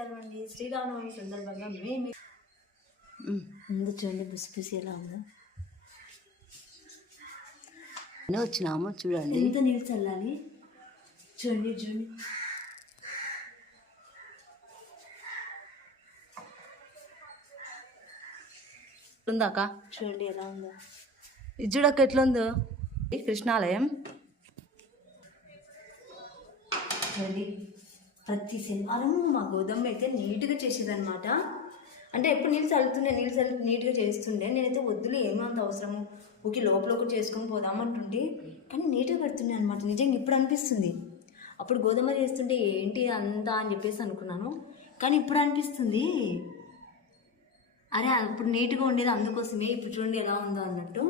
నమస్కారం అండి. శ్రీరామనవమి సందర్భంగా మేము ముందు చూడండి బుసి ఎలా ఉందో వచ్చినాము. చూడండి ఎంత నీళ్ళు చల్లాలి చూడండి చూడండి. ఉందాక చూడండి ఎలా ఉందో. ఇది చూడక ఎట్లుందో ఈ కృష్ణాలయం. చూడండి ప్రతి శనివారం మా గోధుమ అయితే నీట్గా చేసేదన్నమాట. అంటే ఎప్పుడు నీళ్ళు చల్లుతుండే నీట్గా చేస్తుండే. నేనైతే వద్దులు ఏమంత అవసరము ఊకి లోపల ఒకటి చేసుకొని పోదామంటుండే, కానీ నీట్గా పెడుతుండే అనమాట. నిజంగా ఇప్పుడు అనిపిస్తుంది. అప్పుడు గోధుమ చేస్తుంటే ఏంటి అంతా అని చెప్పేసి అనుకున్నాను, కానీ ఇప్పుడు అనిపిస్తుంది అరే అప్పుడు నీట్గా ఉండేది అందుకోసమే. ఇప్పుడు చూడండి ఎలా ఉందో అన్నట్టు.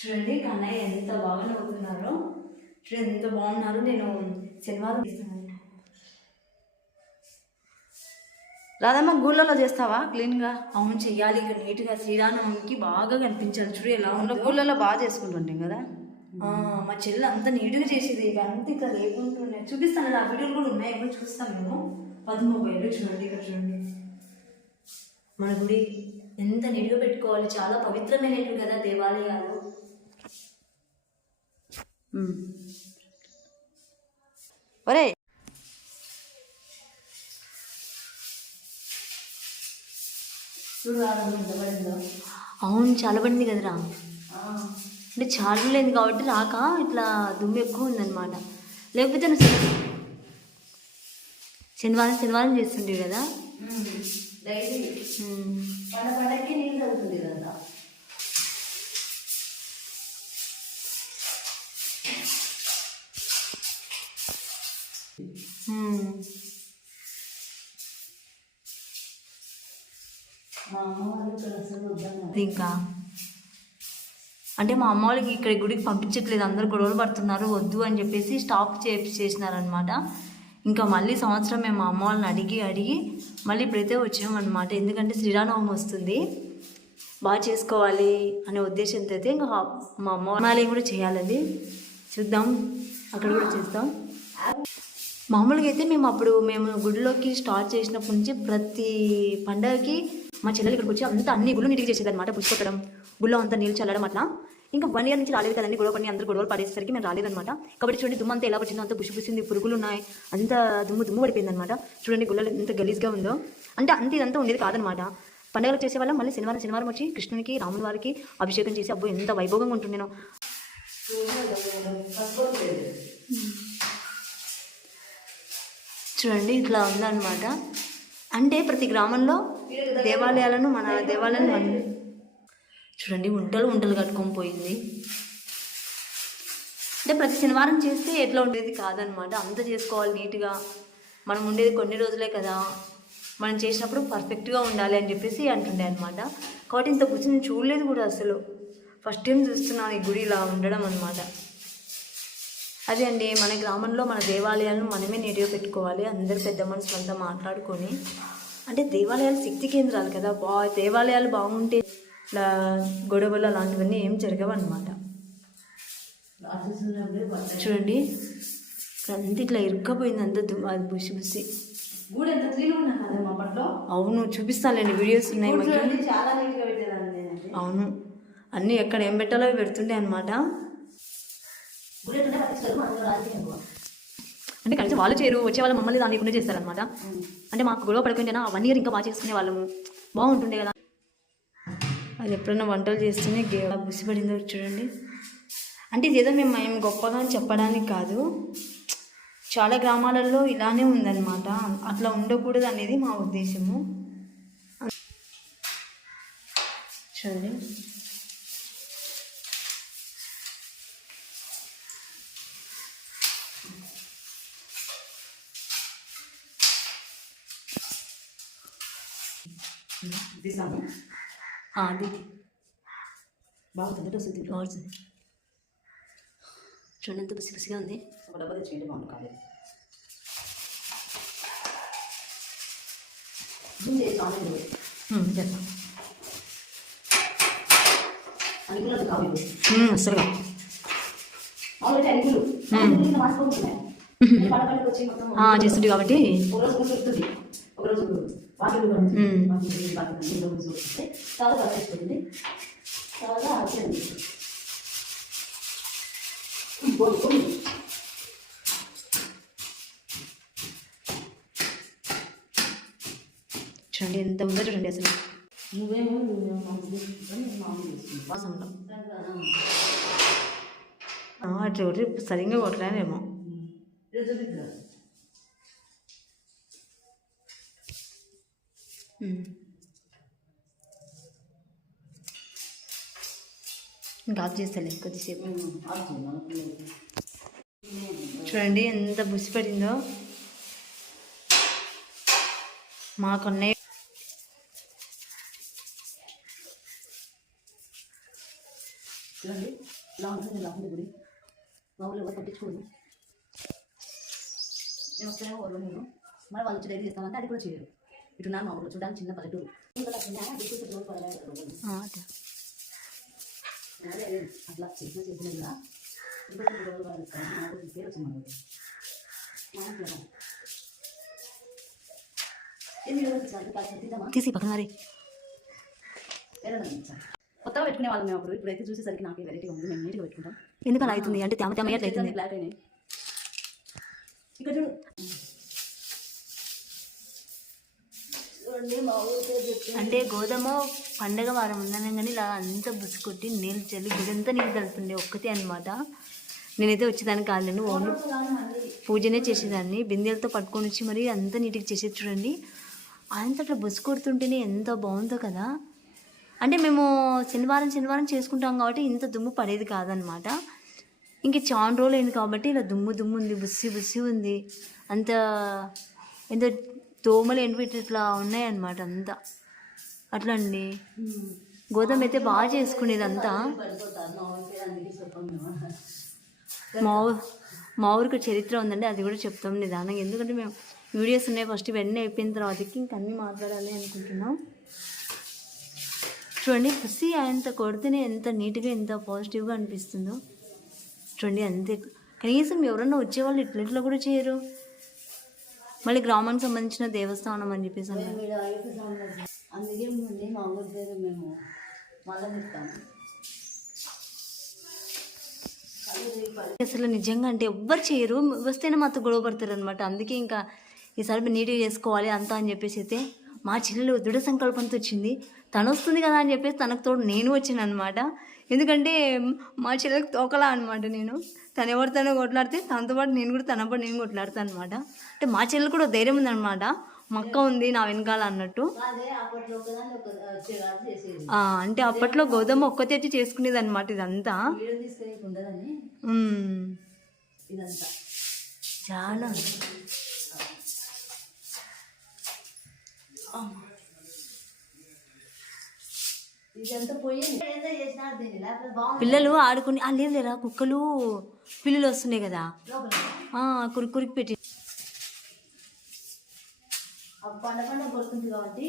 చూడండి కన్నయ్య ఎంత బాగా నవ్వుతున్నారో. చూడండి ఎంత బాగున్నారు. నేను శనివారం ఇస్తాను. రాధమ్మ గుళ్ళలో చేస్తావా క్లీన్గా? అవును చెయ్యాలి. ఇక్కడ నీట్గా శ్రీరామనవమికి బాగా కనిపించాలి. చూడు ఎలా ఉందో. గుళ్ళలో బాగా చేసుకుంటుంటాం కదా. మా చెల్లి అంతా నీట్గా చేసేది. ఇక అంతా ఇక్కడ లేకుంటున్నాయి. చూపిస్తాను, ఆ వీడియోలు కూడా ఉన్నాయి, ఏమో చూస్తాం మేము. 10 మొబైల్ చూడండి. ఇక్కడ చూడండి మన గుడి ఎంత నీట్గా పెట్టుకోవాలి. చాలా పవిత్రమైనవి కదా దేవాలయాలు. ఒరే చూడు అవును చాలా పడింది కదరా. అంటే చాలా లేదు కాబట్టి రాక ఇట్లా దుమ్ము ఎక్కువ ఉందన్నమాట. లేకపోతే నువ్వు శనివారం చేస్తుండే కదా. పండగకి నీళ్ళు తగ్గుతుంది కదా. ఇంకా అంటే మా అమ్మ వాళ్ళకి ఇక్కడ గుడికి పంపించట్లేదు, అందరు గొడవలు పడుతున్నారు వద్దు అని చెప్పేసి స్టాప్ చేసినారనమాట. ఇంకా మళ్ళీ సంవత్సరం మేము మా అమ్మ వాళ్ళని అడిగి మళ్ళీ ఇప్పుడైతే వచ్చామన్నమాట. ఎందుకంటే శ్రీరామనవమి వస్తుంది, బాగా చేసుకోవాలి అనే ఉద్దేశంతో అయితే ఇంకా మా అమ్మ వాళ్ళని కూడా చేయాలండి. చూద్దాం, అక్కడ కూడా చేస్తాం. మామూలుగా అయితే మేము గుడిలోకి స్టార్ట్ చేసినప్పటి నుంచి ప్రతి పండగకి మా చెల్లెలు ఇక్కడికి వచ్చి అంతా అన్ని గుళ్ళు నీటికి చేసేదన్నమాట. పుష్పట్టడం, గుళ్ళో అంతా నీళ్ళు చల్లడం అట్లా. ఇంకా 1 year నుంచి రాలేదు కదండి, గొడవ పని అందరూ గొడవలు పడేసరికి మేము రాలేదన్నమాట. కాబట్టి చూడండి దుమ్ము అంతా ఎలా వచ్చిందో, అంత పుసిపుసింది, పురుగులు ఉన్నాయి, అంత దుమ్ము పడిపోయింది అనమాట. చూడండి గుళ్ళలో ఎంత గలీజ్గా ఉందో. అంటే అంత ఇదంతా ఉండేది కాదనమాట. పండుగలు చేసేవాళ్ళం. మళ్ళీ శనివారం వచ్చి కృష్ణునికి రాముల వారికి అభిషేకం చేసి అబ్బో ఎంత వైభవంగా ఉంటుండేనో. చూడండి ఇట్లా ఉందన్నమాట. అంటే ప్రతి గ్రామంలో దేవాలయాలను మన దేవాలయాలను చూడండి ఉంటలు కట్టుకొని పోయింది. అంటే ప్రతి శనివారం చేస్తే ఎట్లా ఉండేది కాదనమాట. అంత చేసుకోవాలి నీట్గా. మనం ఉండేది కొన్ని రోజులే కదా, మనం చేసినప్పుడు పర్ఫెక్ట్గా ఉండాలి అని చెప్పేసి అంటుండే అనమాట. కాబట్టి ఇంత గురించి నేను చూడలేదు కూడా అసలు. ఫస్ట్ టైం చూస్తున్నాను ఈ గుడి ఇలా ఉండడం అనమాట. అదే అండి, మన గ్రామంలో మన దేవాలయాలను మనమే నీట్గా పెట్టుకోవాలి. అందరు పెద్ద మనుషులంతా మాట్లాడుకొని. అంటే దేవాలయాలు శక్తి కేంద్రాలు కదా, దేవాలయాలు బాగుంటే ఇట్లా గొడవలు అలాంటివన్నీ ఏం జరగవు అనమాట. చూడండి అంత ఇట్లా ఇరుక్కపోయింది, అంత అది బుసి. గుడి ఎంత క్లీన్ ఉన్నా కదా మా పట్లో. అవును చూపిస్తానులేండి, వీడియోస్ ఉన్నాయి మాకు. చాలా నీట్గా పెట్టేదాన్ని. అవును అన్నీ ఎక్కడ ఏం పెట్టాలో పెడుతుండే అనమాట. అంటే కనీసం వాళ్ళు చేయరు, వచ్చే వాళ్ళు మమ్మల్ని దాని లేకుండా చేస్తారనమాట. అంటే మాకు గొడవ పడుకుంటేనా 1 year ఇంకా బాగా చేసుకునే వాళ్ళము, బాగుంటుండే కదా. అది ఎప్పుడైనా వంటలు చేస్తేనే బుసిపడిందో చూడండి. అంటే ఇదేదో మేము గొప్పగా చెప్పడానికి కాదు, చాలా గ్రామాలలో ఇలానే ఉందన్నమాట. అట్లా ఉండకూడదు అనేది మా ఉద్దేశము. చూడండి అది బాగుంది వస్తుంది. చూడండి ఎంత పిసిగా ఉంది. ఒక డబ్బా తెచ్చి బాగుంది కాలేదు. చేస్తాం. అసలు చేస్తుంది కాబట్టి చూడండి ఎంత ఉందో చూడండి అసలు వాసనలో అట్లా ఒకటి సరిగ్గా కొట్టలేనేమో ఇంకా ఆఫ్ చేస్తాలే కొద్దిసేపు చూడండి ఎంత బుసి పడిందో మాకున్నాయి చూడండి ఇలా ఉంటుంది గుడి మా ఊళ్ళో ఎవరు పట్టించుకోరు నేను వస్తేనే ఊళ్ళో నేను మరి వాళ్ళు వచ్చి డైరీ చేస్తానంటే అది కూడా చేయరు ఇటు నా మా ఊళ్ళో చూడడానికి చిన్న పల్లెటూరు అట్లా చేసిన కూడా పేరు వచ్చింది తీసి పక్కన మరి కొత్తగా పెట్టుకునే వాళ్ళం మేము అప్పుడు ఇప్పుడైతే చూసేసరికి నాకు వెరైటీ ఉంది మేము నీట్గా పెట్టుకుంటాం ఎందుకు అలా అవుతుంది అంటే తేమ తేమ అవుతుంది బ్లాక్ అయినాయి ఇక్కడ చూడు అంటే గోధుమ పండగ వారం ఉన్నాను కానీ ఇలా అంతా బుసుకొట్టి నీళ్ళు చల్లి గుడంతా నీళ్ళు కలుపుతుండే ఒక్కతే అనమాట. నేనైతే వచ్చేదాన్ని కాదులేండి, ఓన్లీ పూజనే చేసేదాన్ని. బిందెలతో పట్టుకొని వచ్చి మరి అంత నీట్గా చేసేది చూడండి. అంత అట్లా బుసు కొడుతుంటేనే ఎంత బాగుందో కదా. అంటే మేము శనివారం చేసుకుంటాం కాబట్టి ఇంత దుమ్ము పడేది కాదనమాట. ఇంక చాలా రోజులు అయింది కాబట్టి ఇలా దుమ్ము ఉంది, బుస్సి ఉంది. అంత ఎంతో దోమలు ఎండిపెట్టి ఇట్లా ఉన్నాయన్నమాట అంతా. అట్లా అండి గోధుమ అయితే బాగా చేసుకునేది అంతా. మా ఊరికి చరిత్ర ఉందండి, అది కూడా చెప్తాం నిదానంగా. ఎందుకంటే మేము వీడియోస్ ఉన్నాయి, ఫస్ట్ ఇవన్నీ అయిపోయిన తర్వాతకి ఇంక అన్నీ మాట్లాడాలి అనుకుంటున్నాం. చూడండి బుస్సి అంత కొడితేనే ఎంత నీట్గా ఎంత పాజిటివ్గా అనిపిస్తుందో చూడండి. అంతే, కనీసం ఎవరన్నా వచ్చేవాళ్ళు ఇట్లా కూడా చేయరు. మళ్ళీ గ్రామానికి సంబంధించిన దేవస్థానం అని చెప్పేసి అన్నారు. అసలు నిజంగా అంటే ఎవ్వరు చేయరు, వస్తేనే మాతో గొడవ పడతారు అనమాట. అందుకే ఇంకా ఈసారి నీట్గా చేసుకోవాలి అంతా అని చెప్పేసి అయితే మా చెల్లెలు దృఢ సంకల్పంతో వచ్చింది. తను వస్తుంది కదా అని చెప్పేసి తనకు తోడు నేను వచ్చాను అనమాట. ఎందుకంటే మా చెల్లెలకు తోకలా అనమాట నేను. తను ఎవరితోనో కొట్లాడితే తనతో పాటు నేను కూడా తన పాటు నేను కొట్లాడతాను అనమాట. అంటే మా చెల్లెలు కూడా ధైర్యం ఉందనమాట, మక్క ఉంది నా వెనకాల అన్నట్టు. అంటే అప్పట్లో గోధుమ ఒక్కతే వచ్చి చేసుకునేది అనమాట ఇదంతా. చాలా పిల్లలు ఆడుకుని లేరా కుక్కలు పిల్లలు వస్తున్నాయి కదా, కురికి పెట్టి పండ కొడుతుంది కాబట్టి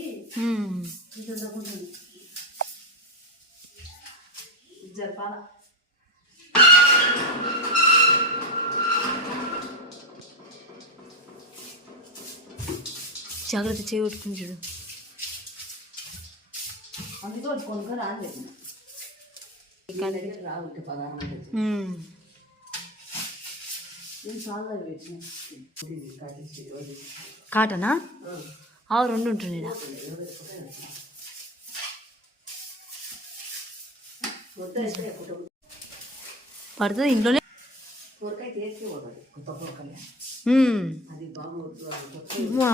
జరపాల. జాగ్రత్త చేయగొట్టుకుని చూడు. అందుకే కొనుక్క రాని చెప్పిన రావు పదార్థం కాటనా రెండు ఉంటుండే పడుతుంది ఇంట్లోనే.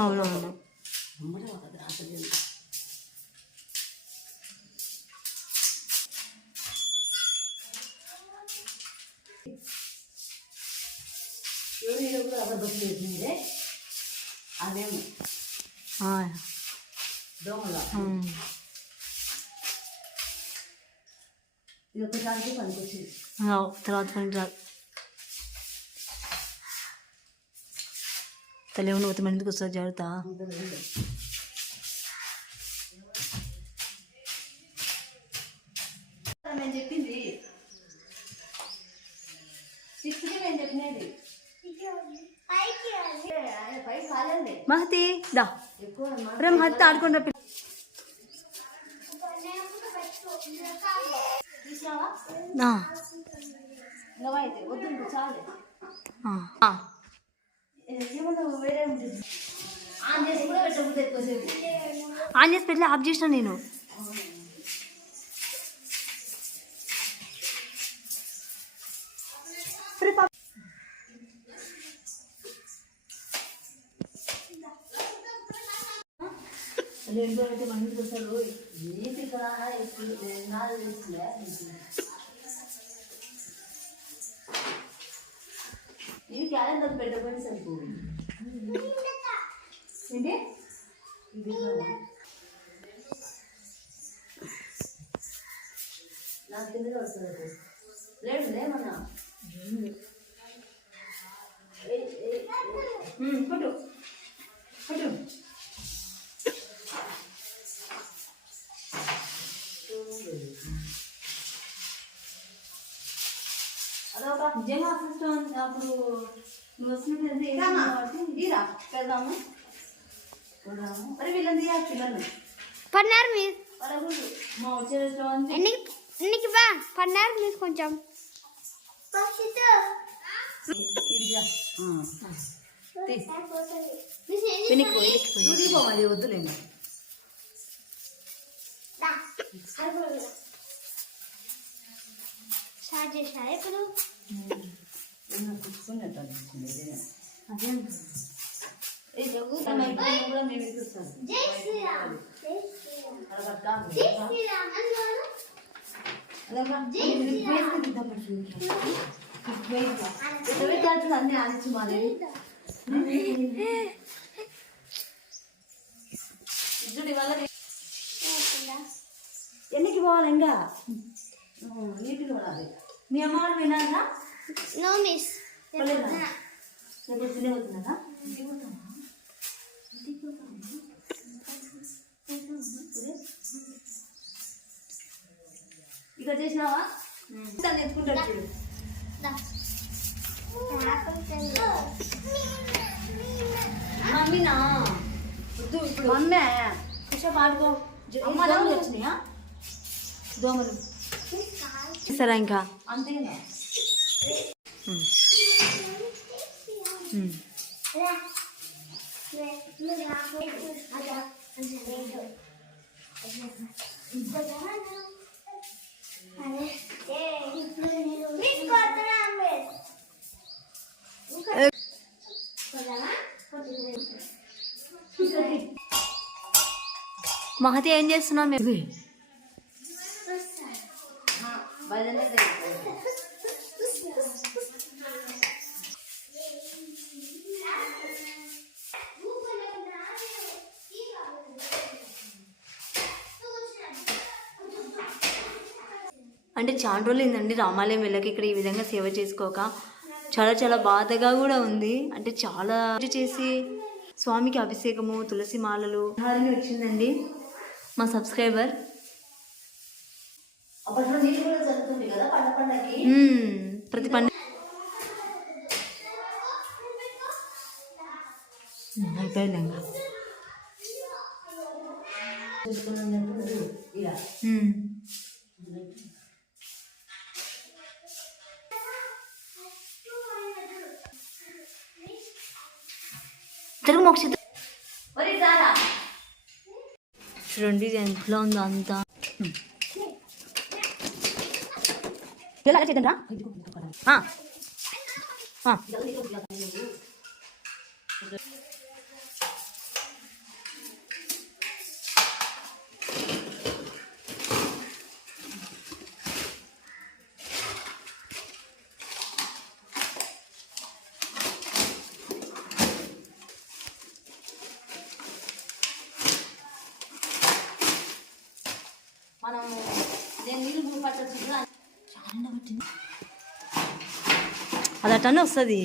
అవునవును అదేమో దోమల ఇది ఒకసారి పనికొచ్చింది, తర్వాత పని రాదు. తెలియని ఒక మందికి వస్తుంది జాగ్రత్త. నేను చెప్పింది 6కి నేను చెప్పినది పైకి కాలండి మహతి దా ఎక్కువ రే మహతి ఆడుకొని రా చూసినావా ఆ. ఇంకా అయితే వద్దు ఇంకా చాలే ఆ. ఏమన్నా వేరే ఉంటుంది ఆన్ చేసి కూడా పెట్టబుద్ది ఎక్కువసేపు ఆన్ చేసి పెట్టి ఆఫ్ చేసిన నేను రెండు అయితే మంది వస్తారు నీటి ఇక్కడ ఇప్పుడు నాలుగు వేస్తుందే ఇవి క్యాలెండర్ పెట్టబోయి సరిపోయి ఏంటి నాకు కింద వస్తుంది లేదు లేమన్నా పట్టు పట్టు అదొక నిజంగా అసలు అప్పుడు నువ్వు వచ్చినట్టు ఇరా పెడదాము మరి వీళ్ళని తీయాలి పిల్లలు పన్నారు మీరు వాళ్ళకు మా వచ్చే రెస్టారెంట్ ఎన్నికి బా పన్నారు మీరు కొంచెం ఇదిగా వెనక్కి నువ్వు తీపో మరి వద్దులేండి స్టార్ట్ చేసినారా ఇప్పుడు కూర్చున్నట్టు అనిపిస్తుంది అదే కూడా మేము ఇస్తాం జై శ్రీరామ్ జై శ్రీరామ్ జై శ్రీరామ్ అన్నీ ఆడించి మాది ఎన్నికి పోవాలి ఇంకా నీటికి పోవాలి మీ అమ్మ వాళ్ళు వినాలా నో మిస్ లేకపోతే తినేపోతున్నారా ఇక చేసినావా దాన్ని ఎత్తుకుంటాడు చూడు మమ్మీనా వద్దు ఇప్పుడు మమ్మే కొంచెం ఆడుకో అమ్మ దోమలు వచ్చినాయా దోమలు సరే ఇంకా అంతేనా మహతి ఏం చేస్తున్నావు మేము భజన అంటే చాలా రోజులు ఏంటండి రామాలయం వెళ్ళక ఇక్కడ ఈ విధంగా సేవ చేసుకోక చాలా చాలా బాధగా కూడా ఉంది. అంటే చాలా చేసి స్వామికి అభిషేకము తులసి మాలలు హారని వచ్చిందండి మా సబ్స్క్రైబర్. అప్పట్లో నీళ్ళు కూడా జరుగుతుంది కదా పండగకి ప్రతి పండుగ అయిపోయింది ఇంకా తెలుగు మోక్ష చూడండి ఇది ఎంతలో ఉందో అంతా. ఎలా చేద్దాం రా మనం నేను నీళ్ళు పట్టచ్చు చాలా పట్టింది అది అట్టనే వస్తుంది.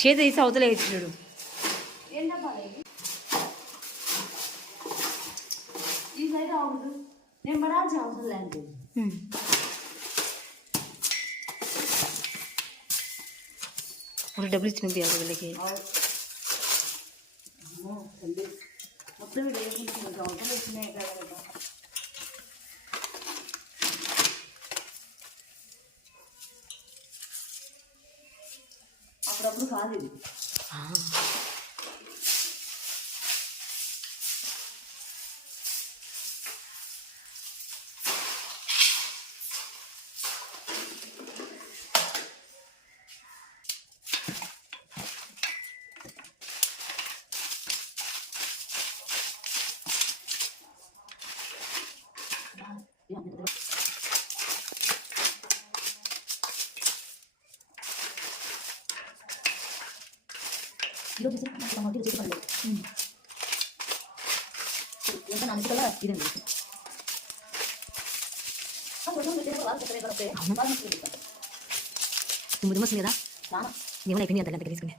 చేతి తీసి అవతల వేసి చూడు. ఈ సైడ్ అవ్వదు, నేను పడాల్సిన అవసరం లేదు. ఒక డబ్బులు ఇచ్చిన వీళ్ళకి. మొత్తం వేసుకుంటుంది అవసరం వచ్చినాయి కదా. అప్పుడప్పుడు కాదు ఇది. ఎంత నమ్మకం కదా ఇదండి. దుమ్ము వస్తుంది కదా, ఏమైనా అయిపోయింది అంత గంటకి తీసుకుని.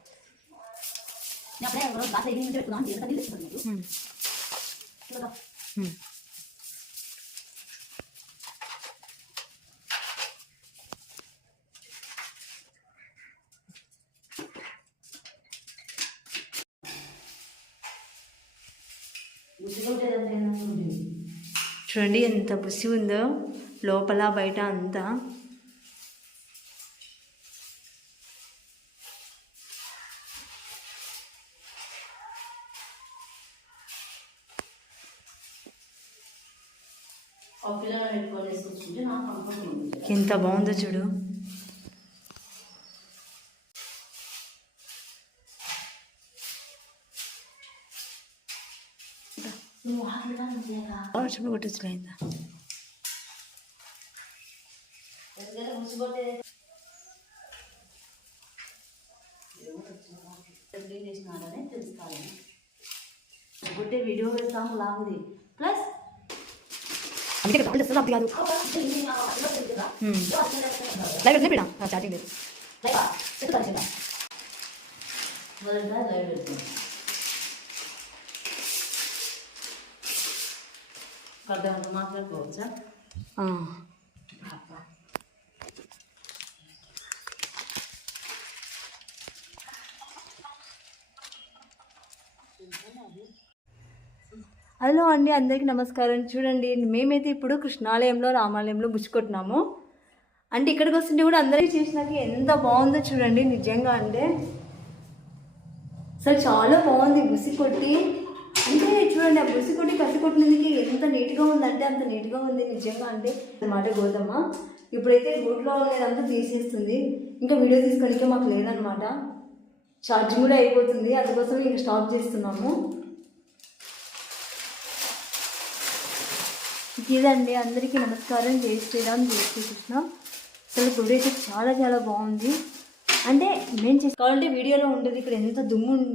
చూడండి ఎంత బుసి ఉందో లోపల బయట అంతా. ఎంత బాగుందో చూడు. వర్షం కొట్టేసలేదు. ఒకటే వీడియో పెడతాము లాగుది ప్లస్ అందుకే కాదు కాదు లైవ్ పెడా స్టార్టింగ్ లేదు. మాట్లాడుకోవచ్చా? హలో అండి, అందరికీ నమస్కారం. చూడండి మేమైతే ఇప్పుడు కృష్ణాలయంలో రామాలయంలో బుచ్చుకొట్టినాము. అంటే ఇక్కడికి వస్తుంటే కూడా అందరికీ చేసినాక ఎంత బాగుందో చూడండి. నిజంగా అంటే అసలు చాలా బాగుంది బుసి కొట్టి. అంటే చూడండి ఆ బుసి కొట్టి కసి కొట్టినందుకు ఎంత నీట్గా ఉందంటే అంత నీట్గా ఉంది నిజంగా. అంటే అన్నమాట గౌతమ్మ ఇప్పుడైతే గూట్లో ఉండేదంతా తీసేస్తుంది. ఇంకా వీడియో తీసుకోవడానికి మాకు లేదనమాట, ఛార్జింగ్ కూడా అయిపోతుంది. అందుకోసం ఇంకా స్టాప్ చేస్తున్నాము. ఇదండి, అందరికీ నమస్కారం. జై శ్రీరామ్, జై శ్రీకృష్ణ. అసలు గుడి అయితే చాలా చాలా బాగుంది. అంటే నేను చేసుకోవాలంటే వీడియోలో ఉండేది ఇక్కడ ఎంత దుమ్ము ఉండే.